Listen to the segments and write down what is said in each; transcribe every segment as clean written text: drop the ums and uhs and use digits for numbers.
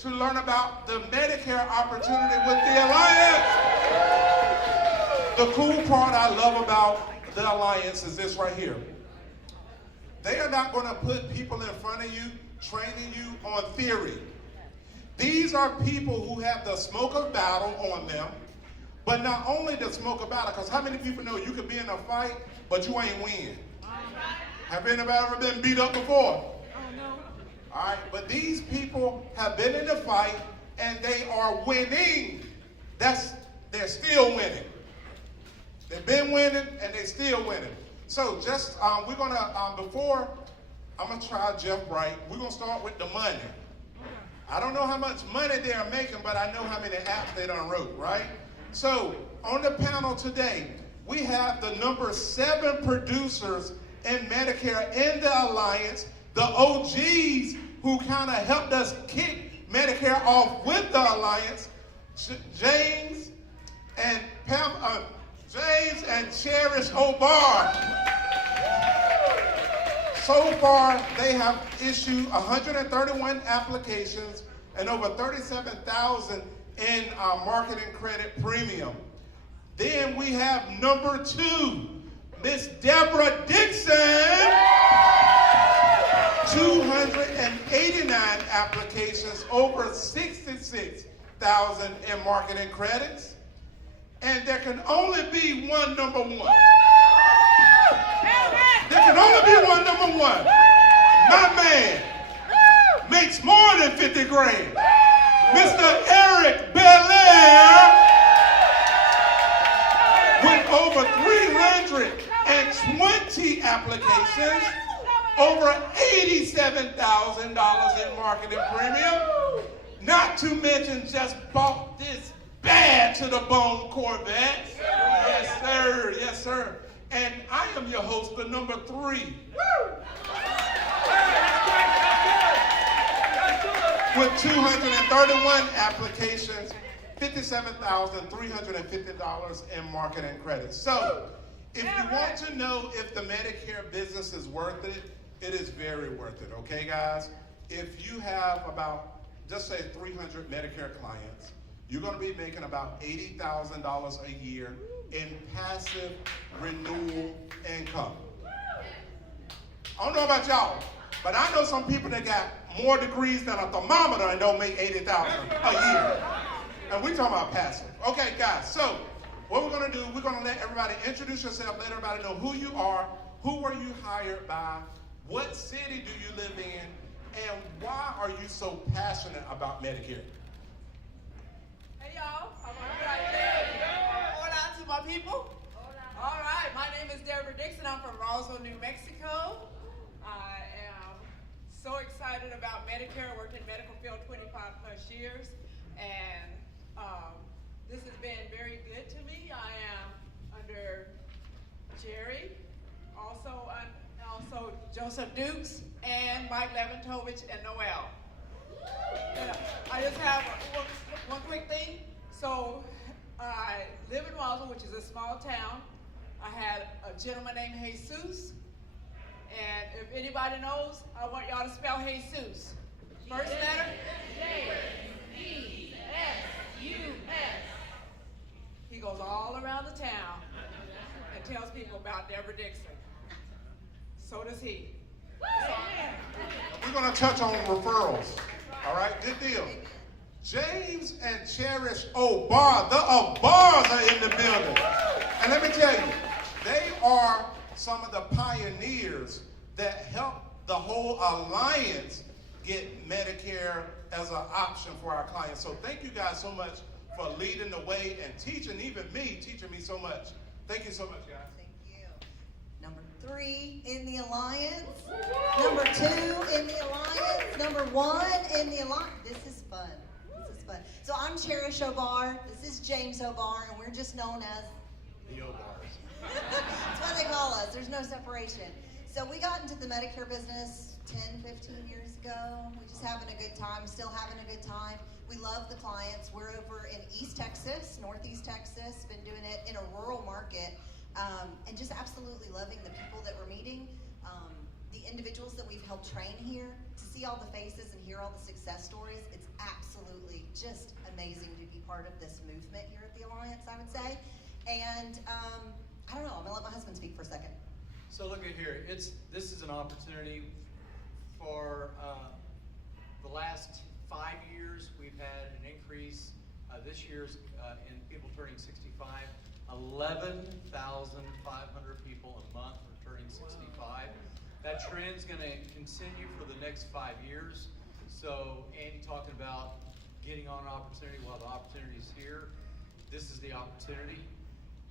to learn about the Medicare opportunity with the Alliance. The cool part I love about the Alliance is this right here. They are not going to put people in front of you, training you on theory. These are people who have the smoke of battle on them, but not only the smoke of battle, because how many people know you could be in a fight, but you ain't win? Have anybody ever been beat up before? All right, but these people have been in the fight, and they are winning. They're still winning. They've been winning, and they're still winning. So just, we're going to, before I'm going to try Jeff Bright, we're going to start with the money. I don't know how much money they're making, but I know how many apps they done wrote, right? So on the panel today, we have the number 7 producers in Medicare in the Alliance, the OGs who kind of helped us kick Medicare off with the Alliance, James and Cherish Obarr. So far, they have issued 131 applications and over 37,000 in marketing credit premium. Then we have number 2, Miss Debra Dixon, 289 applications, over 66,000 in marketing credits. And there can only be one number 1. There can only be one number 1. My man makes more than 50 grand. Mr. Eric Bellaire with over 320 applications, over $87,000 in marketing premium. Not to mention just bought this bad to the bone Corvette. Yes, sir. Yes, sir. And I am your host, the number 3. With 231 applications, $57,350 in marketing credits. So, if you want to know if the Medicare business is worth it, it is very worth it, okay, guys? If you have about, just say 300 Medicare clients, you're going to be making about $80,000 a year in passive renewal income. I don't know about y'all, but I know some people that got more degrees than a thermometer and don't make $80,000 a year. And we're talking about passive. Okay, guys, so what we're going to do, we're going to let everybody introduce yourself, let everybody know who you are, who were you hired by, what city do you live in, and why are you so passionate about Medicare? Hey, y'all. Hola to my people. All right, my name is Debra Dixon. I'm from Roswell, New Mexico. I am so excited about Medicare. Worked in the medical field 25 plus years, and this has been very good to me. I am under Jerry, also Joseph Dukes, and Mike Leventovich, and Noel. I just have one quick thing. So I live in Roswell, which is a small town. I had a gentleman named Jesus. And if anybody knows, I want y'all to spell Jesus. First letter? J-E-S-U-S. He goes all around the town and tells people about Debra Dixon. So does he. We're going to touch on referrals. All right, good deal. James and Cherish Obarr, the Obars are in the building. And let me tell you, they are some of the pioneers that helped the whole alliance get Medicare as an option for our clients. So thank you guys so much for leading the way and teaching me so much. Thank you so much, guys. Thank you. Number 3 in the alliance. Number 2 in the alliance. Number 1 in the alliance. This is fun. This is fun. So I'm Cherish Obarr. This is James Obarr, and we're just known as The Obars. That's what they call us. There's no separation. So we got into the Medicare business 10, 15 years ago. We're just having a good time, still having a good time. We love the clients. We're over in East Texas, Northeast Texas, been doing it in a rural market, and just absolutely loving the people that we're meeting. the individuals that we've helped train here, to see all the faces and hear all the success stories, it's absolutely just amazing to be part of this movement here at the Alliance, I would say. And I don't know, I'm gonna let my husband speak for a second. So look at here, this is an opportunity for the last 5 years. We've had an increase this year's in people turning 65. 11,500 people a month are turning 65. That trend's going to continue for the next 5 years. So Andy talking about getting on an opportunity, well, the opportunity's here. This is the opportunity.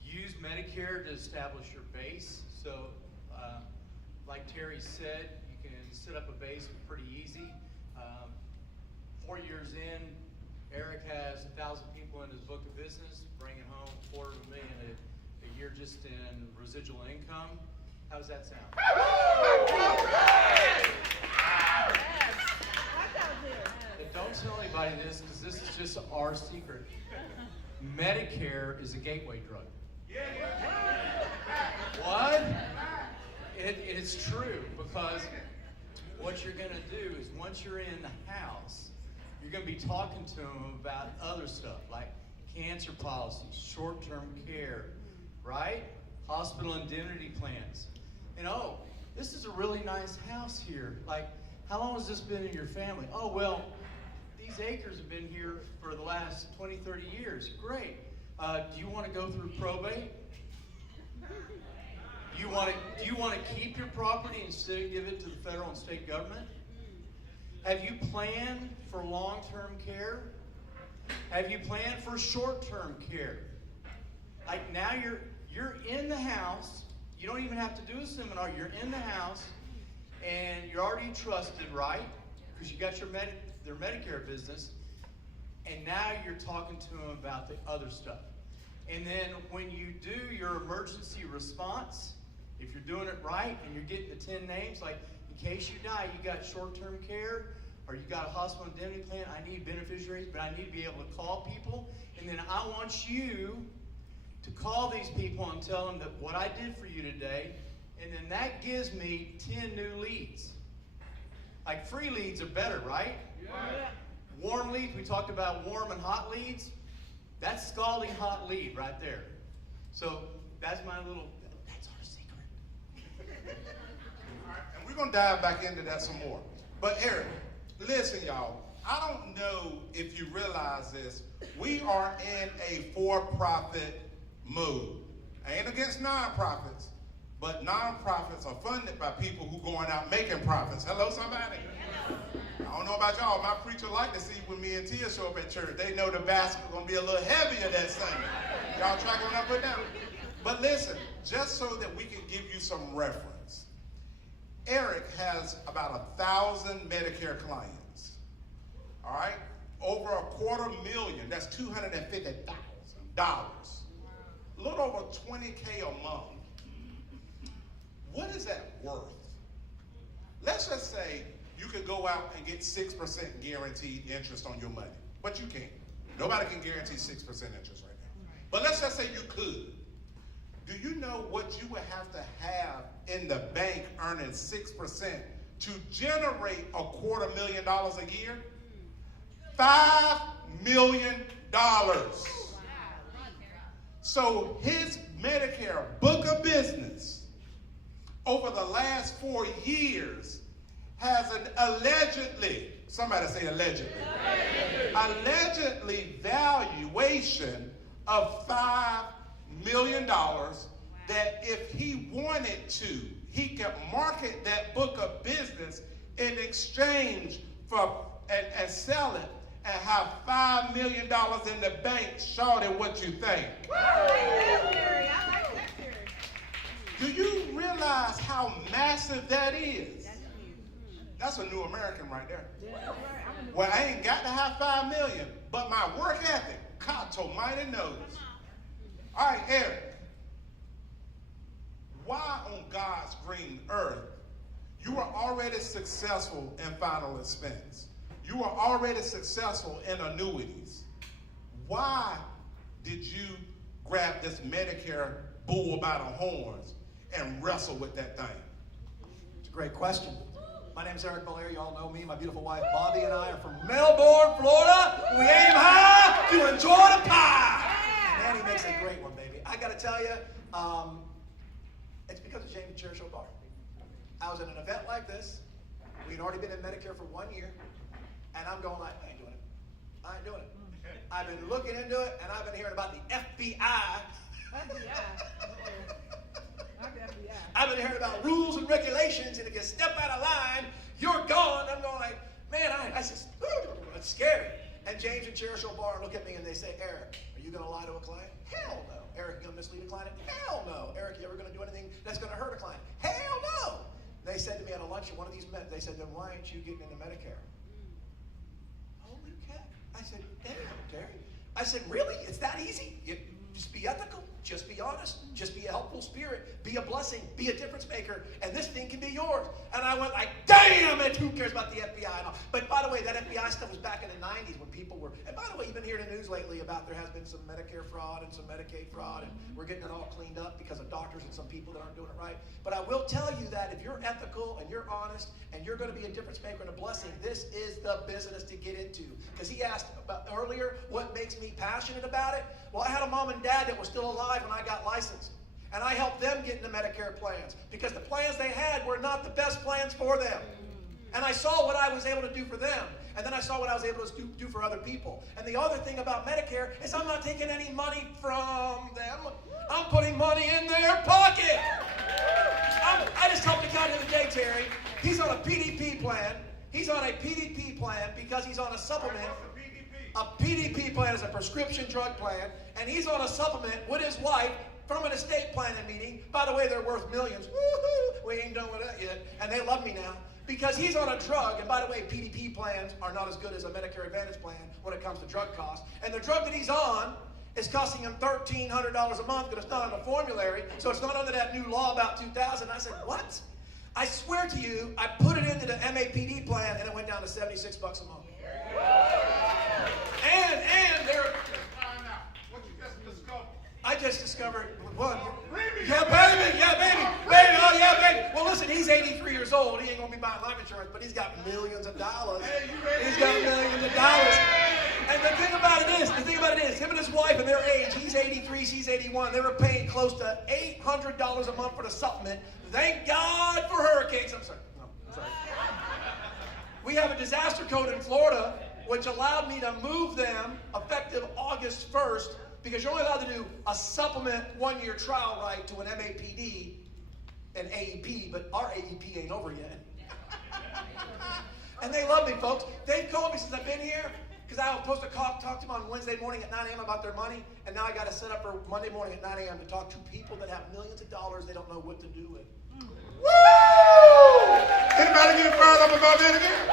Use Medicare to establish your base. So like Terry said, you can set up a base pretty easy. 4 years in, Eric has 1,000 people in his book of business, bringing home $250,000 a year just in residual income. How does that sound? But don't tell anybody this, because this is just our secret. Medicare is a gateway drug. What? It's true, because what you're going to do is once you're in the house, you're going to be talking to them about other stuff like cancer policies, short-term care, right? Hospital indemnity plans. And oh, this is a really nice house here. Like, how long has this been in your family? Oh, well, these acres have been here for the last 20, 30 years. Great. Do you want to go through probate? Do you want to keep your property instead of give it to the federal and state government? Have you planned for long-term care? Have you planned for short-term care? Like now you're in the house. You don't even have to do a seminar. You're in the house, and you're already trusted, right? Because you got their Medicare business, and now you're talking to them about the other stuff. And then when you do your emergency response, if you're doing it right and you're getting the 10 names, like in case you die, you got short-term care, or you got a hospital indemnity plan, I need beneficiaries, but I need to be able to call people. And then I want you to call these people and tell them that what I did for you today, and then that gives me 10 new leads. Like free leads are better, right? Yeah. Warm leads, we talked about warm and hot leads. That's scalding hot lead right there. So that's our secret. All right, and we're going to dive back into that some more. But Eric, listen, y'all. I don't know if you realize this. We are in a for-profit mode. I ain't against nonprofits, but nonprofits are funded by people who going out making profits. Hello, somebody? I don't know about y'all. My preacher like to see when me and Tia show up at church. They know the basket's going to be a little heavier that Sunday. Y'all tracking what I put down? But listen, just so that we can give you some reference, Eric has about 1,000 Medicare clients. All right? Over $250,000. That's $250,000. A little over $20K a month. What is that worth? Let's just say you could go out and get 6% guaranteed interest on your money. But you can't. Nobody can guarantee 6% interest right now. But let's just say you could. Do you know what you would have to have in the bank earning 6% to generate $250,000 a year? $5 million. So his Medicare book of business over the last 4 years has an allegedly, somebody say allegedly, allegedly valuation of $5 million that if he wanted to, he could market that book of business in exchange for and sell it and have $5 million in the bank. Shorty, what you think? I like that theory. Do you realize how massive that is? That's a new American right there. Well, I ain't got to have $5 million, but my work ethic, God almighty knows. All right, Eric. Why on God's green earth? You are already successful in final expense. You are already successful in annuities. Why did you grab this Medicare bull by the horns and wrestle with that thing? Great question. My name's Eric Bellaire. You all know me. My beautiful wife, Bobby, and I are from Melbourne, Florida. We aim high to enjoy the pie. And Annie makes a great one, baby. I got to tell you, it's because of James and Cherish Obarr. I was at an event like this. We'd already been in Medicare for 1 year. And I'm going like, I ain't doing it. I ain't doing it. I've been looking into it, and I've been hearing about the FBI. I've been hearing about rules and regulations, and if you step out of line, you're gone. I'm going like, man, it's scary. And James and Cherish Obarr look at me and they say, Eric, are you going to lie to a client? Hell no. Eric, you going to mislead a client? Hell no. Eric, you ever going to do anything that's going to hurt a client? Hell no. They said to me at a luncheon, one of these men, they said, then why aren't you getting into Medicare? Holy cat. I said, damn, Terry. I said, really? It's that easy? Just be ethical. Just be honest. Just be a helpful spirit. Be a blessing. Be a difference maker. And this thing can be yours. And I went like, damn it, who cares about the FBI and all? But by the way, that FBI stuff was back in the 90s when people were, and by the way, you've been hearing the news lately about there has been some Medicare fraud and some Medicaid fraud, and we're getting it all cleaned up because of doctors and some people that aren't doing it right. But I will tell you that if you're ethical and you're honest and you're going to be a difference maker and a blessing, this is the business to get into. Because he asked about earlier, what makes me passionate about it? Well, I had a mom and dad that were still alive when I got licensed. And I helped them get into Medicare plans because the plans they had were not the best plans for them. And I saw what I was able to do for them. And then I saw what I was able to do for other people. And the other thing about Medicare is I'm not taking any money from them. I'm putting money in their pocket. I just helped a guy the other day, Terry. He's on a PDP plan. He's on a PDP plan because he's on a supplement. A PDP plan is a prescription drug plan, and he's on a supplement with his wife from an estate planning meeting. By the way, they're worth millions. Woo-hoo! We ain't done with that yet, and they love me now because he's on a drug. And by the way, PDP plans are not as good as a Medicare Advantage plan when it comes to drug costs. And the drug that he's on is costing him $1,300 a month because it's not on the formulary, so it's not under that new law about 2000. I said, what? I swear to you, I put it into the MAPD plan, and it went down to $76 a month. And they're... What you just discovered? I just discovered one. Yeah, baby. Yeah, baby. Baby, oh, yeah, baby. Well, listen, he's 83 years old. He ain't going to be buying life insurance, but he's got millions of dollars. He's got millions of dollars. And the thing about it is, him and his wife and their age, he's 83, she's 81, they were paying close to $800 a month for the supplement. Thank God for hurricanes. I'm sorry. We have a disaster code in Florida which allowed me to move them effective August 1st because you're only allowed to do a supplement 1-year trial right to an MAPD and AEP, but our AEP ain't over yet. And they love me, folks. They've called me since I've been here because I was supposed to talk to them on Wednesday morning at 9 a.m. about their money, and now I got to set up for Monday morning at 9 a.m. to talk to people that have millions of dollars they don't know what to do with. Woo! Anybody getting fired up about Medicare?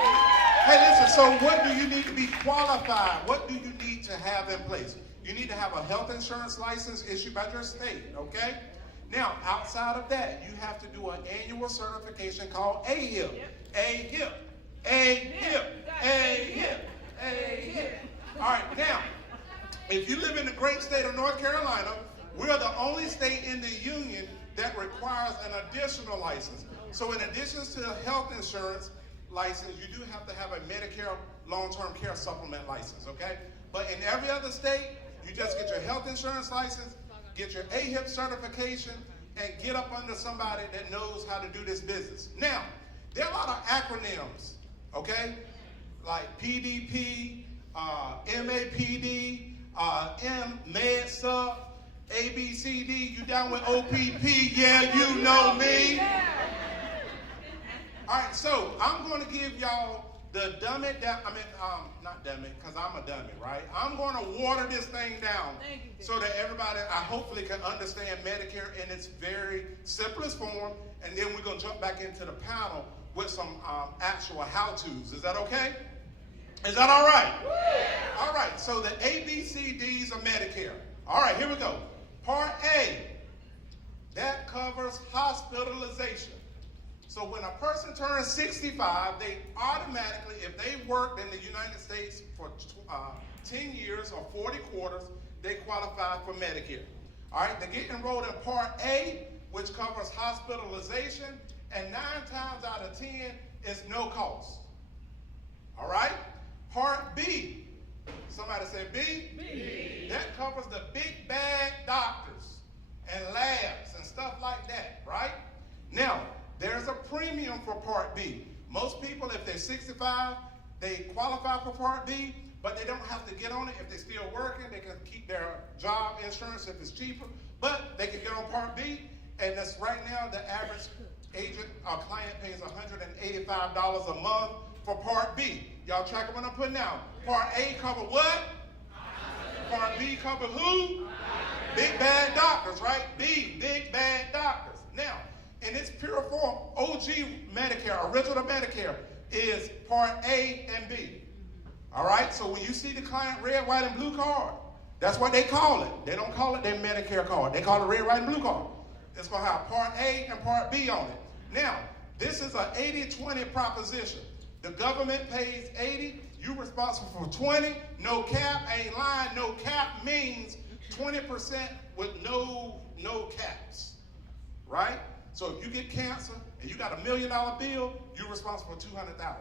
Hey, listen, so what do you need to be qualified? What do you need to have in place? You need to have a health insurance license issued by your state, okay? Now, outside of that, you have to do an annual certification called AHIP. AHIP. AHIP. AHIP. AHIP. All right, now, if you live in the great state of North Carolina, we're the only state in the union that requires an additional license. So in addition to the health insurance license, you do have to have a Medicare long-term care supplement license, okay? But in every other state, you just get your health insurance license, get your AHIP certification, and get up under somebody that knows how to do this business. Now, there are a lot of acronyms, okay? Like PDP, MAPD, MedSup, ABCD, you down with OPP, yeah, you know me. All right, so I'm going to give y'all the dummy down, not dummy, because I'm a dummy, right? I'm going to water this thing down so that everybody, I hopefully can understand Medicare in its very simplest form, and then we're going to jump back into the panel with some actual how-tos. Is that okay? Is that all right? All right, so the ABCDs of Medicare. All right, here we go. Part A, that covers hospitalization. So when a person turns 65, they automatically, if they worked in the United States for 10 years or 40 quarters, they qualify for Medicare. All right, they get enrolled in Part A, which covers hospitalization, And 9 times out of 10, it's no cost. All right? Part B. Somebody say B? B. That covers the big bad doctors and labs and stuff like that, right? Now, there's a premium for Part B. Most people, if they're 65, they qualify for Part B, but they don't have to get on it. If they're still working, they can keep their job insurance if it's cheaper, but they can get on Part B, and that's right now the average agent or client pays $185 a month for Part B. Y'all tracking what I'm putting down? Part A cover what? Part B cover who? Big bad doctors, right? B, big bad doctors. Now, in its pure form, OG Medicare, original Medicare, is Part A and B. All right? So when you see the client red, white, and blue card, that's what they call it. They don't call it their Medicare card. They call it red, white, and blue card. It's going to have Part A and Part B on it. Now, this is an 80-20 proposition. The government pays 80, you're responsible for 20, no cap, ain't lying, no cap means 20% with no caps, right? So if you get cancer and you got $1 million bill, you're responsible for $200,000.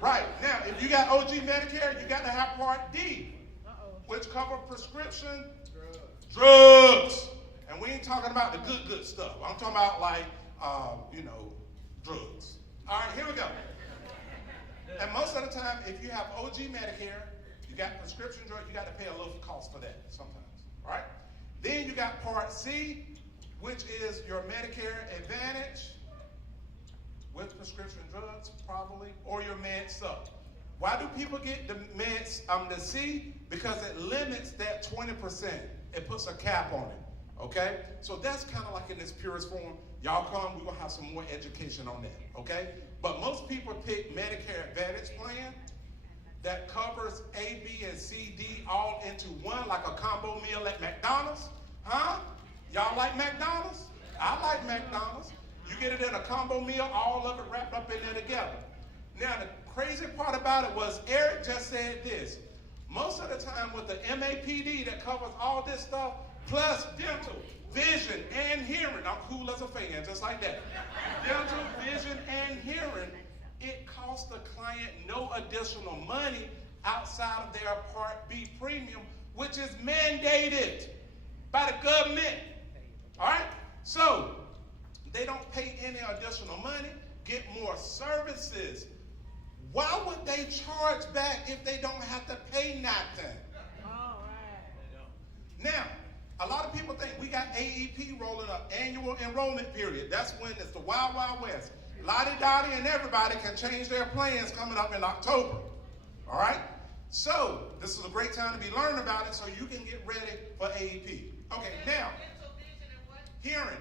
Right, now if you got OG Medicare, you got to have Part D, which cover prescription drugs. And we ain't talking about the good stuff. I'm talking about like, drugs. All right, here we go. And most of the time, if you have OG Medicare, you got prescription drugs, you got to pay a little cost for that sometimes, all right? Then you got Part C, which is your Medicare Advantage with prescription drugs, probably, or your Med Sup. Why do people get the the C? Because it limits that 20%. It puts a cap on it, okay? So that's kind of like in its purest form. Y'all come, we're going to have some more education on that, okay? But most people pick Medicare Advantage plan that covers A, B, and C, D all into one, like a combo meal at McDonald's. Huh? Y'all like McDonald's? I like McDonald's. You get it in a combo meal, all of it wrapped up in there together. Now, the crazy part about it was Eric just said this. Most of the time with the MAPD that covers all this stuff, plus dental, vision, and hearing. I'm cool as a fan, just like that. Dental, vision, and hearing, it costs the client no additional money outside of their Part B premium, which is mandated by the government. All right? So, they don't pay any additional money, get more services. Why would they charge back if they don't have to pay nothing? All right. Now, a lot of people think we got AEP rolling up, annual enrollment period. That's when it's the Wild Wild West. Lottie Dottie and everybody can change their plans coming up in October. All right? So, this is a great time to be learning about it so you can get ready for AEP. Okay, now, hearing.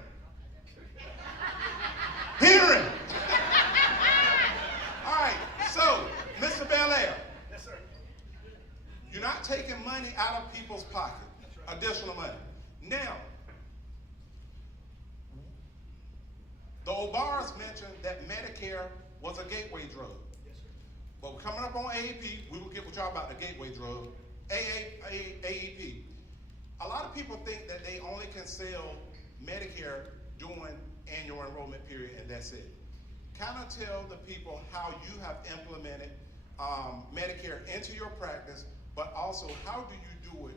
Hearing. All right, so, Mr. Bellaire. Yes, sir. You're not taking money out of people's pocket, additional money. Now, the Obars mentioned that Medicare was a gateway drug. Yes, sir. But we're coming up on AEP, we will get with y'all about the gateway drug, AEP. A lot of people think that they only can sell Medicare during annual enrollment period and that's it. Kind of tell the people how you have implemented Medicare into your practice, but also how do you do it,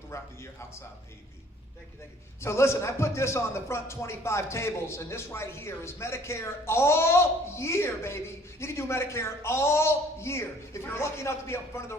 throughout the year outside of AEP? Thank you, thank you. So listen, I put this on the front 25 tables, and this right here is Medicare all year, baby. You can do Medicare all year. If you're lucky enough to be up in front of the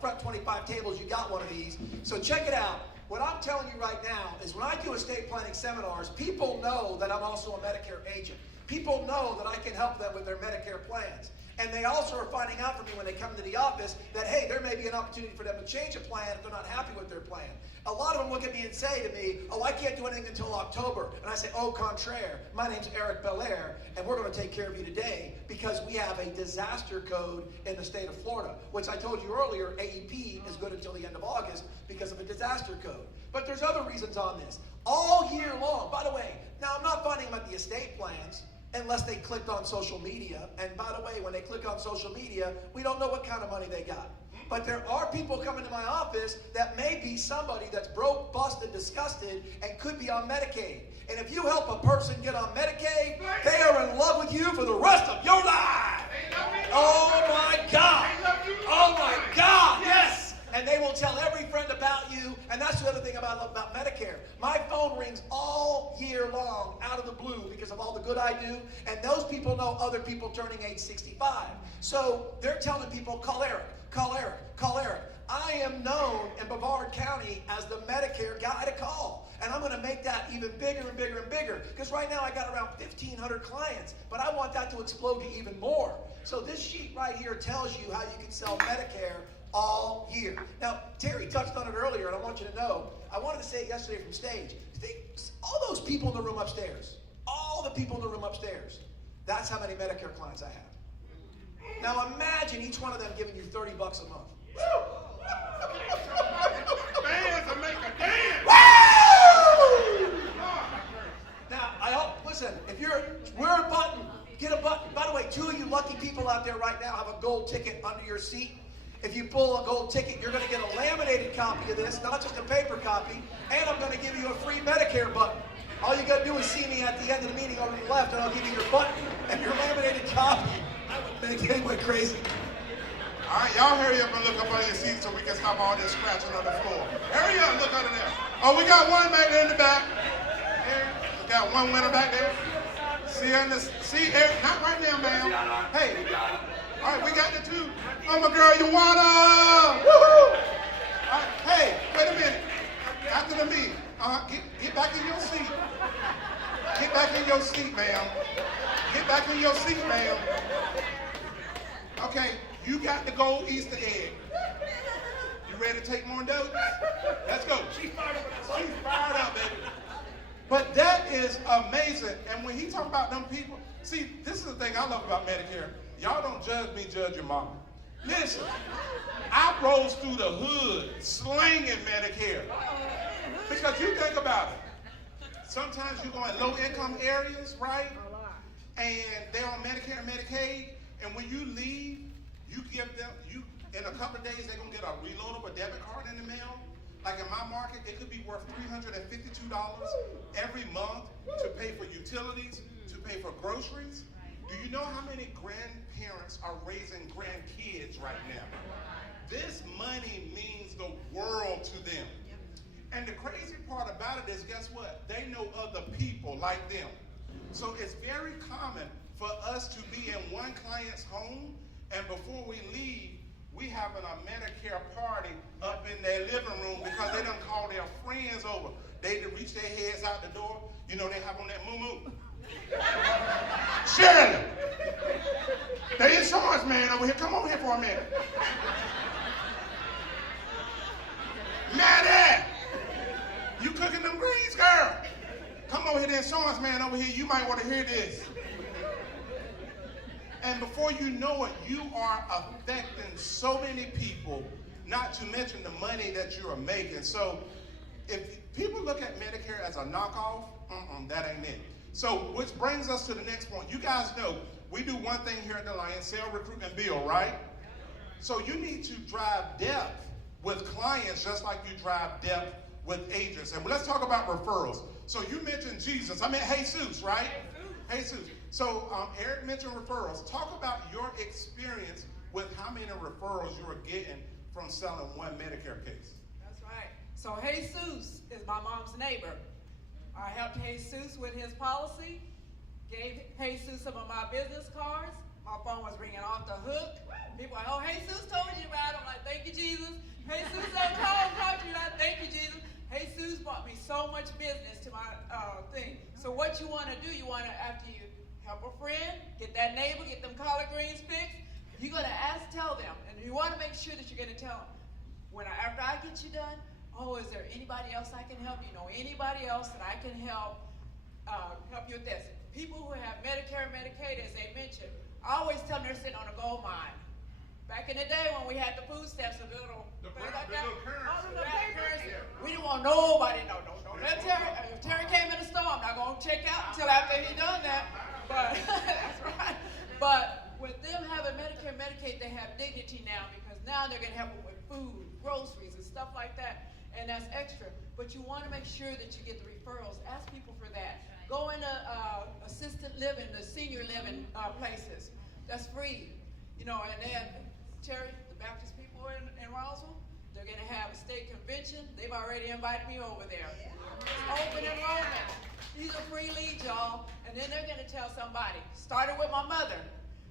front 25 tables, you got one of these. So check it out. What I'm telling you right now is when I do estate planning seminars, people know that I'm also a Medicare agent. People know that I can help them with their Medicare plans. And they also are finding out from me when they come to the office that, hey, there may be an opportunity for them to change a plan if they're not happy with their plan. A lot of them look at me and say to me, oh, I can't do anything until October. And I say, au contraire, my name's Eric Bellaire, and we're going to take care of you today because we have a disaster code in the state of Florida, which I told you earlier, AEP is good until the end of August because of a disaster code. But there's other reasons on this. All year long, by the way, now I'm not finding them at the estate plans, unless they clicked on social media. And by the way, when they click on social media, we don't know what kind of money they got. But there are people coming to my office that may be somebody that's broke, busted, disgusted, and could be on Medicaid. And if you help a person get on Medicaid, they are in love with you for the rest of your life. Oh my God. Oh my God. Yes. And they will tell every friend about you. And that's the other thing I love about Medicare. My phone rings all year long out of the blue because of all the good I do. And those people know other people turning age 65. So they're telling people, call Eric, call Eric, call Eric. I am known in Brevard County as the Medicare guy to call. And I'm going to make that even bigger and bigger and bigger. Because right now I got around 1,500 clients. But I want that to explode to even more. So this sheet right here tells you how you can sell Medicare all year. Now, Terry touched on it earlier, and I want you to know, I wanted to say it yesterday from stage. All those people in the room upstairs, all the people in the room upstairs, that's how many Medicare clients I have. Now imagine each one of them giving you $30 a month. Fans will make a dance. Woo! Now, listen, if wear a button, get a button. By the way, 2 of you lucky people out there right now have a gold ticket under your seat. If you pull a gold ticket, you're going to get a laminated copy of this, not just a paper copy, and I'm going to give you a free Medicare button. All you got to do is see me at the end of the meeting over to the left, and I'll give you your button and your laminated copy. I would make anyone crazy. All right, y'all hurry up and look up on your seats so we can stop all this scratching on the floor. Hurry up, look under there. Oh, we got one back there in the back. Here, we got one winner back there. See, Eric, not right now, ma'am. Hey, all right, we got the 2. Oh, my girl, you wanna? Woohoo! All right, hey, wait a minute. After the meeting, get back in your seat. Get back in your seat, ma'am. Get back in your seat, ma'am. Okay, you got the gold Easter egg. You ready to take more notes? Let's go. She's fired up. She's fired up, baby. But that is amazing. And when he talking about them people, see, this is the thing I love about Medicare. Y'all don't judge me, judge your mama. Listen, I rose through the hood slinging Medicare. Because you think about it. Sometimes you go in low-income areas, right? And they're on Medicare and Medicaid. And when you leave, you give them, in a couple of days, they're going to get a reloadable debit card in the mail. Like in my market, it could be worth $352 every month to pay for utilities, to pay for groceries. Do you know how many grandparents are raising grandkids right now? This money means the world to them. And the crazy part about it is, guess what? They know other people like them. So it's very common for us to be in one client's home, and before we leave, we having a Medicare party up in their living room because they done called their friends over. They done reach their heads out the door. You know, they have on that moo-moo. Shirley, the insurance man over here, come over here for a minute. Maddie, you cooking them greens, girl? Come over here, the insurance man over here, you might want to hear this. And before you know it, you are affecting so many people, not to mention the money that you are making. So if people look at Medicare as a knockoff, that ain't it. So which brings us to the next point. You guys know we do one thing here at the Alliance, sell, recruit, and build, right? So you need to drive depth with clients just like you drive depth with agents. And let's talk about referrals. So you mentioned Jesus. I mean Jesus, right? Jesus. So Eric mentioned referrals. Talk about your experience with how many referrals you are getting from selling one Medicare case. That's right. So Jesus is my mom's neighbor. I helped Jesus with his policy, gave Jesus some of my business cards. My phone was ringing off the hook. People are like, oh, Jesus told you about it. I'm like, thank you, Jesus. Jesus talked to you. Like, thank you, Jesus. Jesus brought me so much business to my thing. So what you want to do, you want to, after you help a friend, get that neighbor, get them collard greens fixed, you're going to tell them. And you want to make sure that you're going to tell them. After I get you done, oh, is there anybody else I can help? You know, anybody else that I can help you with this? People who have Medicare and Medicaid, as they mentioned, I always tell them they're sitting on a gold mine. Back in the day when we had the food stamps, the little currency, we didn't want nobody to know. Don't let Terry, if Terry came in the store, I'm not going to check out until after he done that. But that's right. But with them having Medicare and Medicaid, they have dignity now because Now they're going to help them with food, groceries, and stuff like that, and that's extra. But you want to make sure that you get the referrals. Ask people for that. Go into assisted living, the senior living places. That's free. You know, and then, Terry, the Baptist people in Roswell, they're going to have a state convention. They've already invited me over there. Open enrollment. These are free leads, y'all. And then they're going to tell somebody. Started with my mother.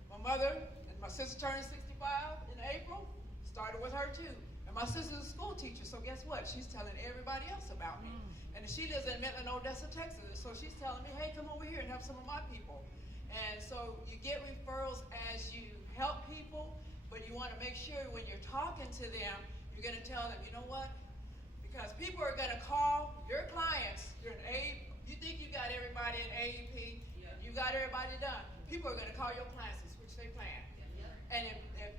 My mother and my sister turned 65 in April. Started with her too. And my sister's a school teacher, so guess what? She's telling everybody else about me. And she lives in Midland, Odessa, Texas. So she's telling me, hey, come over here and help some of my people. And so you get referrals as you help people, but you want to make sure when you're talking to them, you're going to tell them, you know what? Because people are going to call your clients. You're an AEP. You think you got everybody in AEP. You got everybody done. People are going to call your clients and switch their plan. And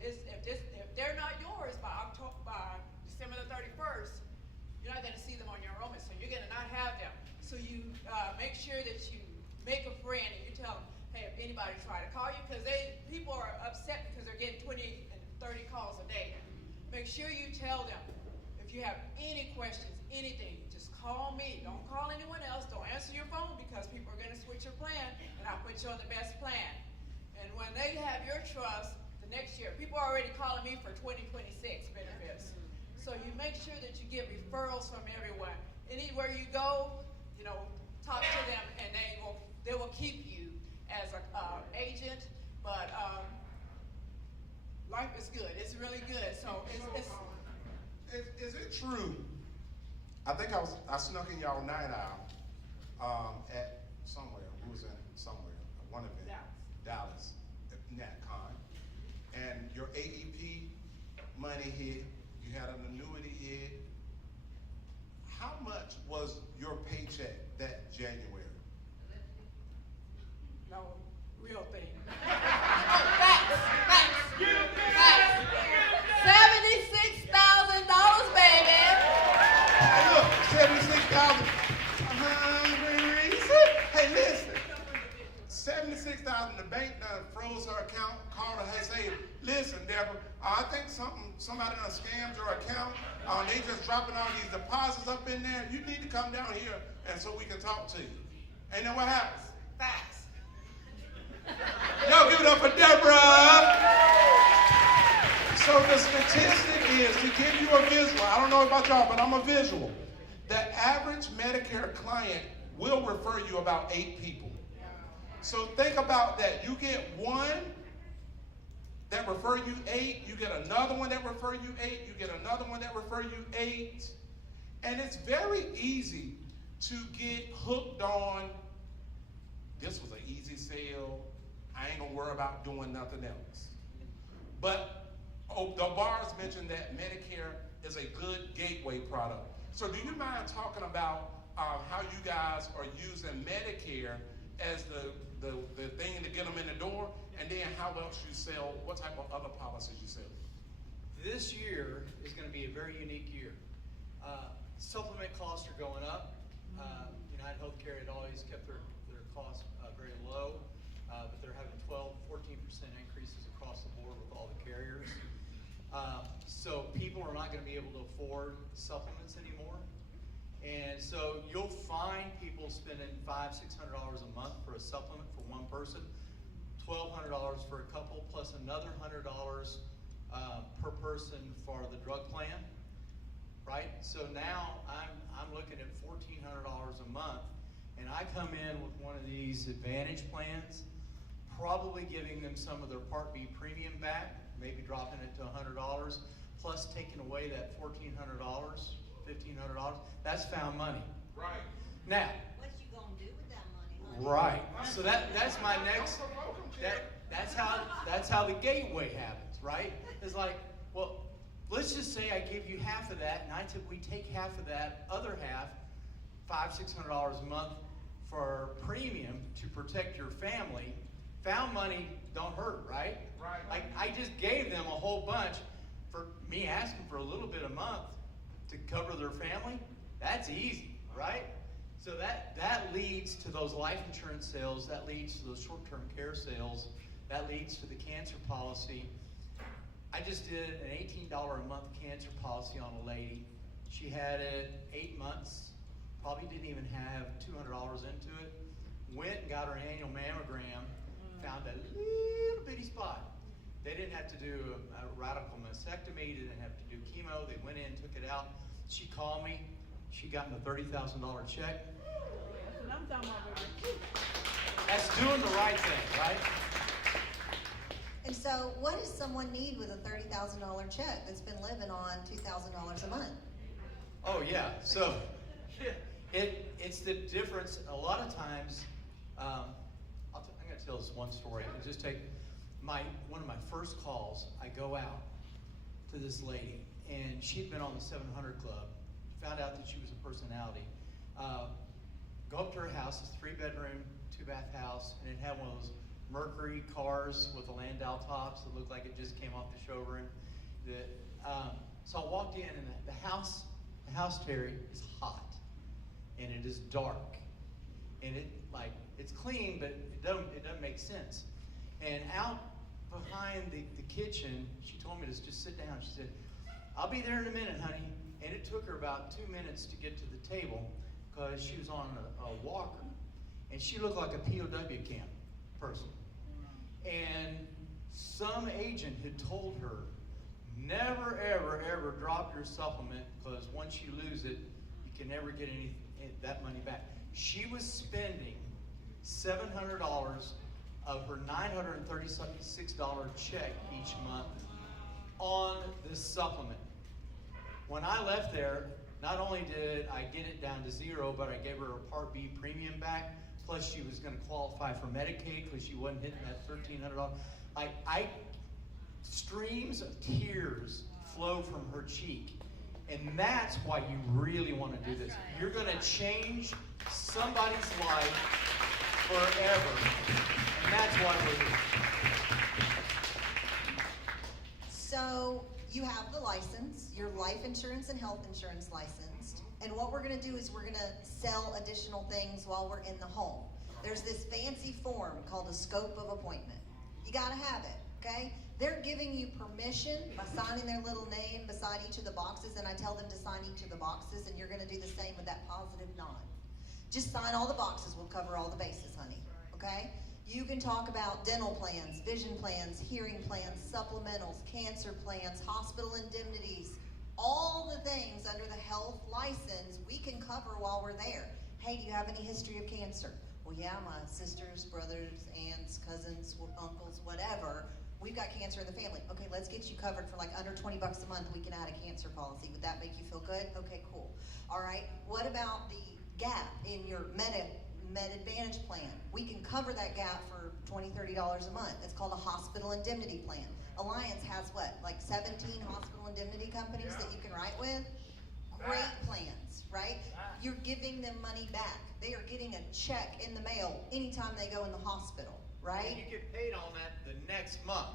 if they're not yours by December the 31st, you're not going to see them on your enrollment, so you're going to not have them. So you make sure that you make a friend and you tell them, hey, if anybody try to call you, because people are upset because they're getting 20 and 30 calls a day. Make sure you tell them, if you have any questions, anything, just call me. Don't call anyone else. Don't answer your phone because people are going to switch your plan, and I'll put you on the best plan. And when they have your trust, the next year, people are already calling me for 2026 benefits. So you make sure that you get referrals from everyone. Anywhere you go, you know, talk to them, and they will keep you as an agent. But life is good. It's really good. So is it true? I think I snuck in y'all night owl at somewhere. Who was in somewhere? One event. Dallas. NatCon. And your AEP money hit. You had an annuity hit. How much was your paycheck that January? no real thing. Facts. $76,000, baby. Hey, look, 76,000. Hey, listen. 76,000. The bank done froze her account. Called her. Hey, say, listen, Deborah. I think somebody done scammed your account. They just dropping all these deposits up in there. You need to come down here and so we can talk to you. And then what happens? Facts. Y'all give it up for Deborah. So the statistic is, to give you a visual, I don't know about y'all, but I'm a visual. The average Medicare client will refer you about 8 people. So think about that. You get one that refer you 8, you get another one that refer you 8, you get another one that refer you 8. And it's very easy to get hooked on, this was an easy sale, I ain't gonna worry about doing nothing else. But Obar's mentioned that Medicare is a good gateway product. So do you mind talking about how you guys are using Medicare as the thing to get them in the door, and then how else you sell, what type of other policies you sell? This year is going to be a very unique year. Supplement costs are going up. United Healthcare had always kept their costs very low, but they're having 12-14% increases across the board with all the carriers. So people are not going to be able to afford supplements anymore. And so you'll find people spending $500-600 a month for a supplement for one person, $1,200 for a couple, plus another $100 per person for the drug plan, right? So now I'm looking at $1,400 a month, and I come in with one of these Advantage plans, probably giving them some of their Part B premium back, maybe dropping it to $100, plus taking away that $1,400, $1,500. That's found money. Right. What Now. you gonna do with that money, honey? Right. So that's my next. That's how the gateway happens, right? It's like, well, let's just say I give you half of that, and we take half of that other half, $500-600 a month for premium to protect your family. Found money don't hurt, right? Right. Like I just gave them a whole bunch for me asking for a little bit a month to cover their family. That's easy, right? So that leads to those life insurance sales, that leads to those short-term care sales, that leads to the cancer policy. I just did an $18 a month cancer policy on a lady. She had it 8 months, probably didn't even have $200 into it. Went and got her annual mammogram, found a little bitty spot. They didn't have to do a radical mastectomy, they didn't have to do chemo. They went in, took it out. She called me. She got a $30,000 check. That's what I'm talking about, baby. That's doing the right thing, right? And so, what does someone need with a $30,000 check that's been living on $2,000 a month? Oh yeah. So it's the difference. A lot of times, I'm going to tell this one story. I'll just take one of my first calls. I go out to this lady, and she'd been on the 700 Club. Found out that she was a personality. Go up to her house. It's a 3-bedroom, 2-bath house, and it had one of those Mercury cars with the Landau tops that looked like it just came off the showroom. So I walked in, and the house, Terry, is hot, and it is dark, and it's clean, but it doesn't make sense. And out behind the kitchen, she told me to just sit down. She said, "I'll be there in a minute, honey." And it took her about 2 minutes to get to the table because she was on a walker, and she looked like a POW camp person. And some agent had told her, never, ever, ever drop your supplement because once you lose it, you can never get that money back. She was spending $700 of her $936 check each month on this supplement. When I left there, not only did I get it down to zero, but I gave her a Part B premium back. Plus, she was going to qualify for Medicaid because she wasn't hitting that $1,300. Streams of tears flow from her cheek. And that's why you really want to do this. Right. You're going to change somebody's life forever. And that's why we're here. So you have the license, your life insurance and health insurance licensed. And what we're going to do is we're going to sell additional things while we're in the home. There's this fancy form called a scope of appointment. You got to have it, okay? They're giving you permission by signing their little name beside each of the boxes, and I tell them to sign each of the boxes, and you're going to do the same with that positive nod. Just sign all the boxes. We'll cover all the bases, honey, okay? You can talk about dental plans, vision plans, hearing plans, supplementals, cancer plans, hospital indemnities, all the things under the health license we can cover while we're there. Hey, do you have any history of cancer? Well, yeah, my sisters, brothers, aunts, cousins, uncles, whatever. We've got cancer in the family. Okay, let's get you covered for like under $20 a month. We can add a cancer policy. Would that make you feel good? Okay, cool. All right, what about the gap in your Med Advantage plan? We can cover that gap for $20, $30 a month. It's called a hospital indemnity plan. Alliance has what, like 17 hospital indemnity companies that you can write with? Great plans, right? You're giving them money back. They are getting a check in the mail anytime they go in the hospital, right? And you get paid on that the next month.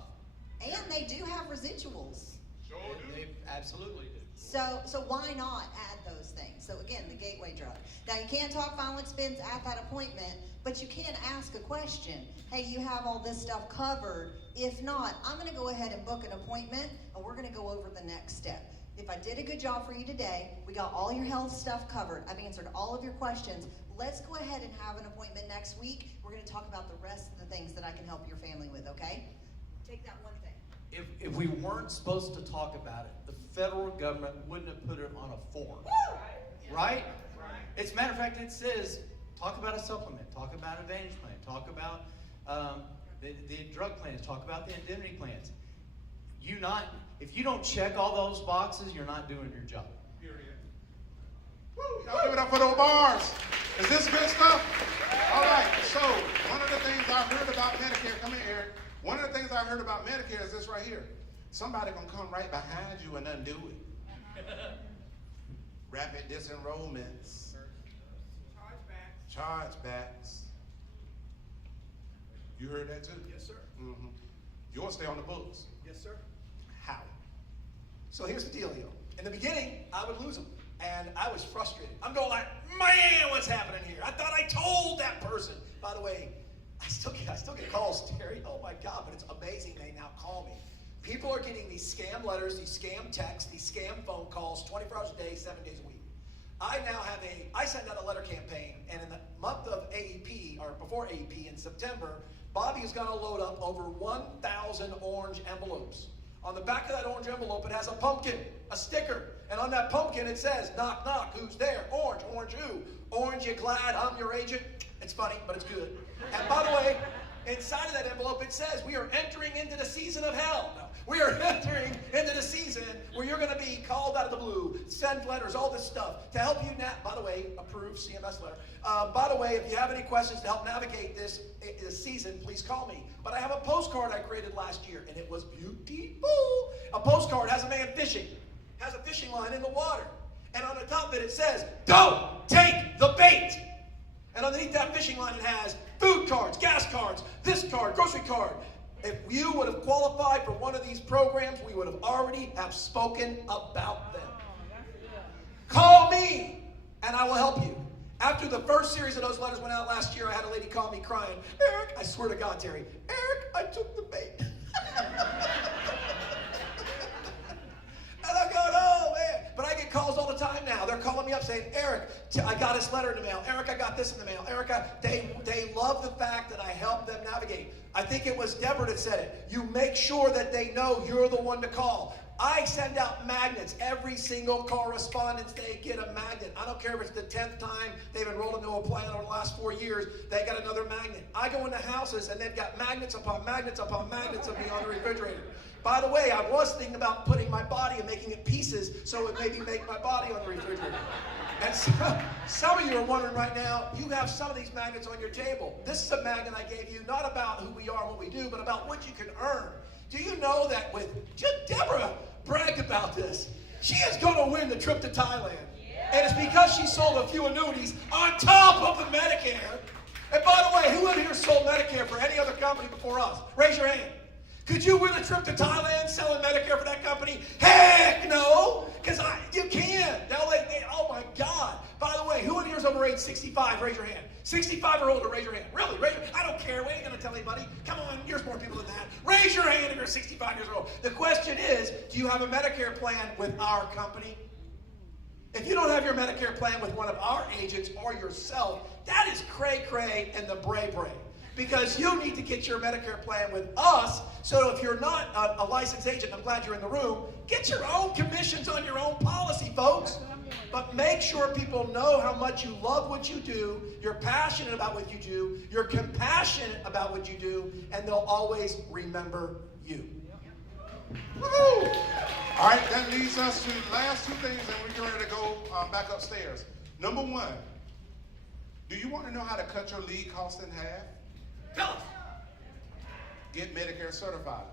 And they do have residuals. Sure do. They absolutely do. So why not add those things? So again, the gateway drug. Now you can't talk final expense at that appointment, but you can ask a question. Hey, you have all this stuff covered. If not, I'm going to go ahead and book an appointment, and we're going to go over the next step. If I did a good job for you today, we got all your health stuff covered. I've answered all of your questions. Let's go ahead and have an appointment next week. We're going to talk about the rest of the things that I can help your family with, okay? Take that one thing. If we weren't supposed to talk about it, the federal government wouldn't have put it on a form. Right? As a matter of fact, it says, talk about a supplement, talk about an advantage plan, talk about the drug plans, talk about the indemnity plans. If you don't check all those boxes, you're not doing your job. Y'all give it up for the Obars. Is this good stuff? All right, so one of the things I heard about Medicare, come here, Eric. One of the things I heard about Medicare is this right here. Somebody gonna come right behind you and undo it. Rapid disenrollments. Chargebacks. You heard that too? Yes, sir. Mm-hmm. You want to stay on the books? Yes, sir. How? So here's the dealio. In the beginning, I would lose them, and I was frustrated. I'm going like, man, what's happening here? I thought I told that person. By the way, I still get calls, Terry. Oh my God, but it's amazing they now call me. People are getting these scam letters, these scam texts, these scam phone calls 24 hours a day, 7 days a week. I sent out a letter campaign, and in the month of AEP, or before AEP in September, Bobby is going to load up over 1,000 orange envelopes. On the back of that orange envelope, it has a pumpkin, a sticker. And on that pumpkin, it says, knock, knock, who's there? Orange, orange who? Orange, you glad I'm your agent? It's funny, but it's good. And by the way, inside of that envelope, it says, we are entering into the season of hell. No, we are entering into the season where you're going to be called out of the blue, send letters, all this stuff to help you. By the way, approved CMS letter. By the way, if you have any questions to help navigate this season, please call me. But I have a postcard I created last year, and it was beautiful. A postcard has a man fishing, has a fishing line in the water. And on the top of it, it says, don't take the bait. And underneath that fishing line, it has food cards, gas cards, this card, grocery card. If you would have qualified for one of these programs, we would have already have spoken about them. Call me, and I will help you. After the first series of those letters went out last year, I had a lady call me crying, Eric, I swear to God, Terry, Eric, I took the bait. And I'm going, oh, man. But I get calls all the time now. They're calling me up saying, Eric, I got this letter in the mail. Eric, I got this in the mail. Eric, they love the fact that I help them navigate. I think it was Deborah that said it. You make sure that they know you're the one to call. I send out magnets. Every single correspondence, they get a magnet. I don't care if it's the 10th time they've enrolled into a plan over the last 4 years, they got another magnet. I go into houses, and they've got magnets upon magnets upon magnets of me on the refrigerator. By the way, I was thinking about putting my body and making it pieces so it maybe make my body on the refrigerator. And some of you are wondering right now, you have some of these magnets on your table. This is a magnet I gave you, not about who we are and what we do, but about what you can earn. Do you know that Deborah bragged about this? She is going to win the trip to Thailand. And it's because she sold a few annuities on top of the Medicare. And by the way, who in here sold Medicare for any other company before us? Raise your hand. Could you win a trip to Thailand selling Medicare for that company? Heck no, because you can't. Oh my God. By the way, who in here is over age 65? Raise your hand. 65 or older, raise your hand. Really, raise your hand. I don't care. We ain't going to tell anybody. Come on, there's more people than that. Raise your hand if you're 65 years old. The question is, do you have a Medicare plan with our company? If you don't have your Medicare plan with one of our agents or yourself, that is cray-cray and the bray-bray. Because you need to get your Medicare plan with us, so if you're not a licensed agent, I'm glad you're in the room, get your own commissions on your own policy, folks. But make sure people know how much you love what you do, you're passionate about what you do, you're compassionate about what you do, and they'll always remember you. Woo! All right, that leads us to the last two things, and we're getting ready to go back upstairs. Number one, do you want to know how to cut your lead cost in half? Get Medicare certified.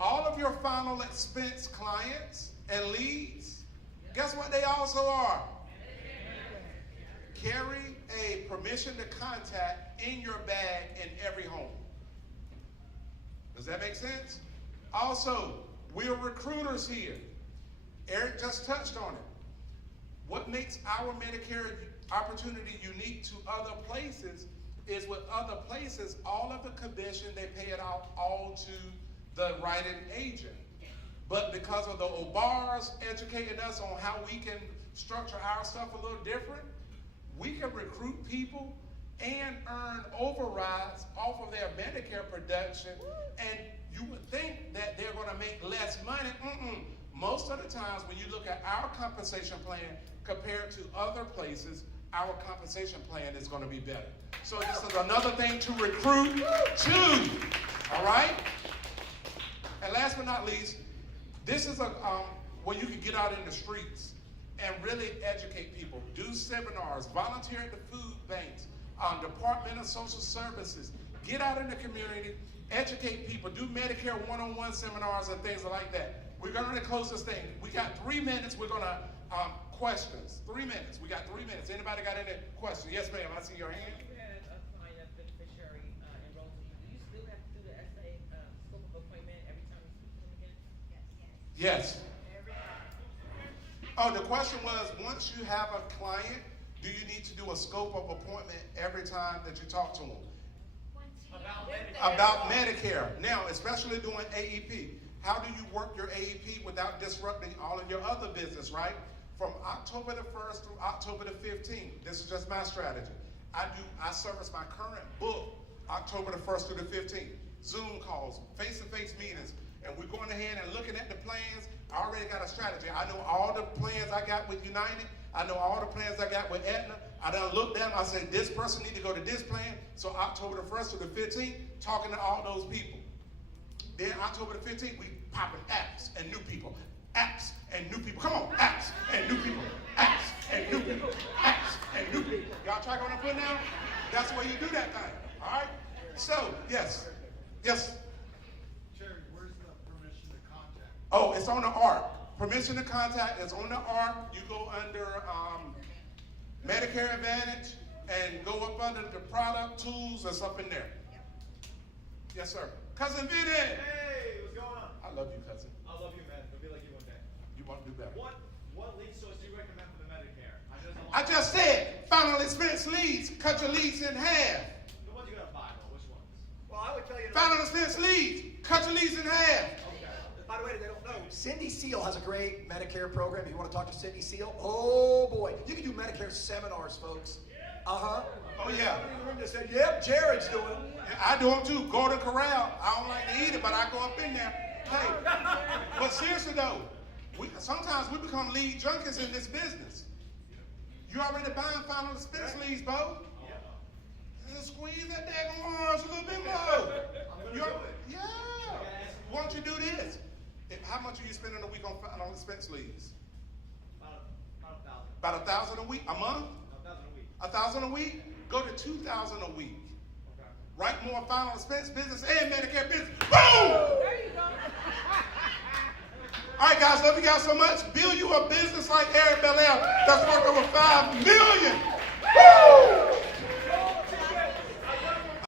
All of your final expense clients and leads, guess what they also are? Carry a permission to contact in your bag in every home. Does that make sense? Also, we're recruiters here. Eric just touched on it. What makes our Medicare opportunity unique to other places is with other places, all of the commission, they pay it out all to the write-in agent. But because of the Obars educating us on how we can structure our stuff a little different, we can recruit people and earn overrides off of their Medicare production, and you would think that they're going to make less money. Most of the times when you look at our compensation plan compared to other places, our compensation plan is going to be better. So this is another thing to recruit to, all right? And last but not least, this is where you can get out in the streets and really educate people. Do seminars, volunteer at the food banks, Department of Social Services. Get out in the community, educate people, do Medicare one-on-one seminars and things like that. We're going to close this thing. We got 3 minutes. We're going to questions. 3 minutes. We got 3 minutes. Anybody got any questions? Yes, ma'am. I see your hand. You had a client beneficiary enrolled with you. Do you still have to do the SA scope of appointment every time you speak to them again? Yes. Oh, the question was, once you have a client, do you need to do a scope of appointment every time that you talk to them? About Medicare. About Medicare. Now, especially doing AEP. How do you work your AEP without disrupting all of your other business, right? From October the 1st through October the 15th, this is just my strategy. I service my current book October the 1st through the 15th. Zoom calls, face-to-face meetings, and we're going ahead and looking at the plans. I already got a strategy. I know all the plans I got with United. I know all the plans I got with Aetna. I done looked down, I said, this person need to go to this plan. So October the 1st to the 15th, talking to all those people. Then October the 15th, we popping apps and new people. Apps and new people. Come on, apps and new people. Apps and new people. Apps and new people. Y'all track what I'm putting down? That's the way you do that thing. All right? So, yes. Yes. Cherry, where's the permission to contact? Oh, it's on the ARC. Permission to contact is on the ARC. You go under Medicare Advantage and go up under the product tools that's up in there. Yes, sir. Cousin Vinny. Hey, what's going on? I love you, cousin. I love you, man. It'll be like you one day. You want to do better. What lead source do you recommend for the Medicare? I just said, final expense leads. Cut your leads in half. The ones you gotta buy, though. Which ones? Well, I would tell you. Final expense leads. Cut your leads in half. Okay. By the way, they don't know. Cindy Seal has a great Medicare program. If you want to talk to Cindy Seal, oh boy, you can do Medicare seminars, folks. Uh-huh. Oh, yeah. Somebody in the room just said, yep, Jared's doing it. I do them too. Golden Corral. I don't like to eat it, but I go up in there. Hey, but seriously though, sometimes we become lead junkies in this business. You already buying final expense leads, Bo? Just squeeze that daggone orange a little bit more. Yeah. Why don't you do this? How much are you spending a week on final expense leads? About $1,000 a week, a month? $1,000 a week? Go to $2,000 a week. Write more final expense business and Medicare business. Boom! There you go. All right, guys, love you guys so much. Build you a business like Eric Bellaire that's worth over $5 million.